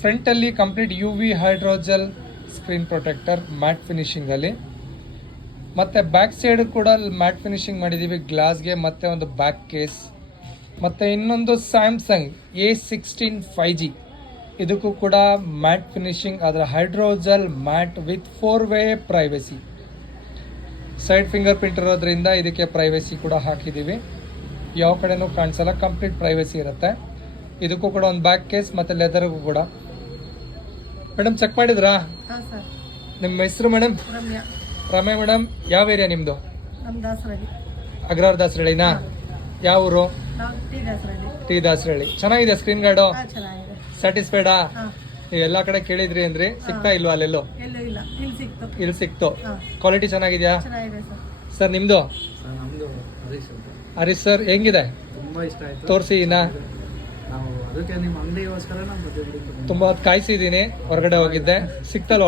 Front ಅಲ್ಲಿ complete UV hydrogel screen protector mat finishing ಅಲ್ಲಿ, ಮತ್ತೆ ಬ್ಯಾಕ್ ಸೈಡ್ ಕೂಡ ಮ್ಯಾಟ್ ಫಿನಿಶಿಂಗ್ ಮಾಡಿದೀವಿ ಗ್ಲಾಸ್ಗೆ, ಮತ್ತೆ ಒಂದು ಬ್ಯಾಕ್ ಕೇಸ್, ಮತ್ತೆ ಇನ್ನೊಂದು ಸ್ಯಾಮ್ಸಂಗ್ A16 5G ಇದಕ್ಕೂ ಕೂಡ ಮ್ಯಾಟ್ ಫಿನಿಶಿಂಗ್, ಅದರ hydrogel mat with 4-way privacy. Side finger print ಇರೋದ್ರಿಂದ ಇದಕ್ಕೆ ಪ್ರೈವಸಿ ಕೂಡ ಹಾಕಿದ್ದೀವಿ, ಯಾವ ಕಡೆನೂ ಕಾಣಿಸಲ್ಲ, ಕಂಪ್ಲೀಟ್ ಪ್ರೈವಸಿ ಇರುತ್ತೆ. ಇದಕ್ಕೂ ಕೂಡ ಒಂದು ಬ್ಯಾಕ್ ಕೇಸ್ ಮತ್ತೆ ಲೆದರ್ಗೂ ಕೂಡ. ಮೇಡಮ್ ಚೆಕ್ ಮಾಡಿದ್ರಾ? ನಿಮ್ಮ ಹೆಸರು ಮೇಡಮ್? ರಮ್ಯಾ ಮೇಡಮ್, ಯಾವ ಏರಿಯಾ ನಿಮ್ಮದು? ಅಗ್ರಹಾರ ದಾಸರಳ್ಳಿನಾ? ಯಾವ ಊರು? ಟಿ ದಾಸರಳ್ಳಿ. ಚೆನ್ನಾಗಿದೆ ಸ್ಕ್ರೀನ್ ಗಾರ್ಡು? ಸ್ಯಾಟಿಸ್ಫೈಡಾ? ನೀವು ಎಲ್ಲ ಕಡೆ ಕೇಳಿದ್ರಿ ಅಂದ್ರೆ ಸಿಗ್ತಾ ಇಲ್ವಾ? ಅಲ್ಲೆಲ್ಲೋ ಇಲ್ಲಿ ಸಿಕ್ತು. ಕ್ವಾಲಿಟಿ ಚೆನ್ನಾಗಿದ್ಯಾ ಸರ್? ನಿಮ್ದು? ಹರೀಶ್ ಸರ್, ಹೆಂಗಿದೆ? ತುಂಬಾ ಇಷ್ಟ ಆಯ್ತು. ತೋರಿಸಿ. ನಾವು ಅದಕ್ಕೆ ನಿಮ್ಮ ಅಂಗಡಿಗೋಸ್ಕರ ತುಂಬಾ ಹೊತ್ತು ಕಾಯಿಸಿದ್ದೀನಿ, ಹೊರಗಡೆ ಹೋಗಿದ್ದೆ, ಸಿಕ್ತಲ್ಲ